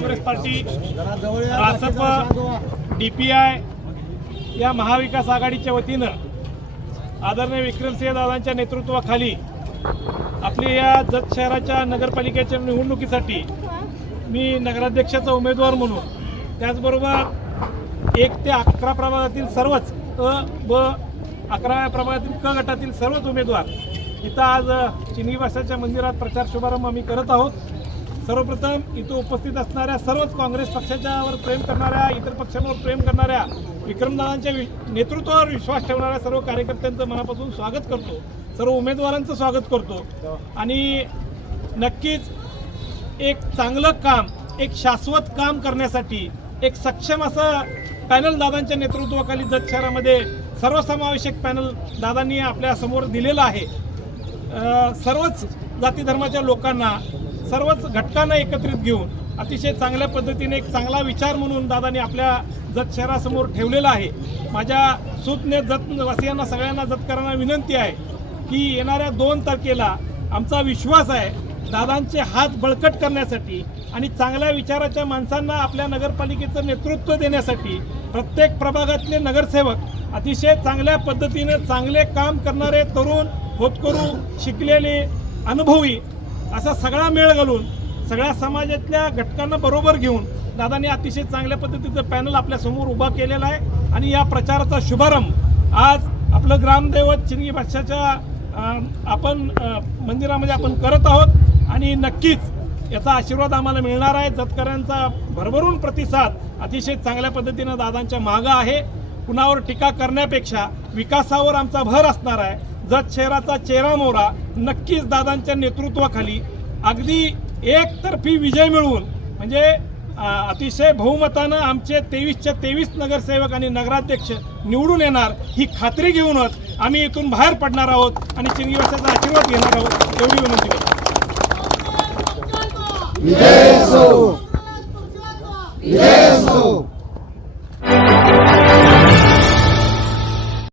Congress party Rasap D P I या महाविकास आघाडीच्या वतीनं आदरणीय विक्रमसिंह दादांच्या नेतृत्वाखाली आपली या जत शहराच्या नगरपालिकेच्या निवडणुकीसाठी मी नगराध्यक्षाचा उमेदवार म्हणून त्याचबरोबर एक ते अकरा प्रभागातील सर्वच अ ब अकरा प्रभागातील क गटातील सर्वच उमेदवार इथं आज चिनी भाषाच्या मंदिरात प्रचार शुभारंभ आम्ही करत आहोत. सर्वप्रथम इथं उपस्थित असणाऱ्या सर्वच काँग्रेस पक्षाच्यावर प्रेम करणाऱ्या इतर पक्षांवर प्रेम करणाऱ्या विक्रमदादांच्या वि नेतृत्वावर विश्वास ठेवणाऱ्या सर्व कार्यकर्त्यांचं मनापासून स्वागत करतो. सर्व उमेदवारांचं स्वागत करतो. आणि नक्कीच एक चांगलं काम एक शाश्वत काम करण्यासाठी एक सक्षम असं पॅनल दादांच्या नेतृत्वाखाली जत शहरामध्ये सर्वसमावेशक पॅनल दादांनी आपल्यासमोर दिलेलं आहे. सर्वच जाती धर्माच्या लोकांना सर्वच घटकांना एकत्रित घेऊन अतिशय चांगल्या पद्धतीने एक चांगला विचार म्हणून दादांनी आपल्या जत शहरासमोर ठेवलेला आहे. माझ्या सुज्ञ जतवासियांना सगळ्यांना जतकरांना विनंती आहे की येणाऱ्या दोन तारखेला आमचा विश्वास आहे दादांचे हात बळकट करण्यासाठी आणि चांगल्या विचाराच्या माणसांना आपल्या नगरपालिकेचं नेतृत्व देण्यासाठी प्रत्येक प्रभागातले नगरसेवक अतिशय चांगल्या पद्धतीने चांगले काम करणारे तरुण होतकरू शिकलेले अनुभवी असा सगळा मेळ घालून सगळ्या समाजातल्या घटकांना बरोबर घेऊन दादांनी अतिशय चांगल्या पद्धतीचं पॅनल आपल्यासमोर उभा केलेला आहे. आणि या प्रचाराचा शुभारंभ आज आपलं ग्रामदैवत चिनगी बादशाच्या आपण मंदिरामध्ये आपण करत आहोत. आणि नक्कीच याचा आशीर्वाद आम्हाला मिळणार आहे. जतकऱ्यांचा भरभरून प्रतिसाद अतिशय चांगल्या पद्धतीनं दादांच्या मागं आहे. कुणावर टीका करण्यापेक्षा विकासावर आमचा भर असणार आहे. जत शहराचा चेहरा मोहरा नक्कीच दादांच्या नेतृत्वाखाली. अगदी एकतर्फी विजय मिळवून म्हणजे अतिशय बहुमतानं आमचे तेवीसच्या तेवीस नगरसेवक आणि नगराध्यक्ष निवडून येणार ही खात्री घेऊनच आम्ही इथून बाहेर पडणार आहोत आणि चिंगीवासाचा आशीर्वाद घेणार आहोत एवढी विनंती करतो.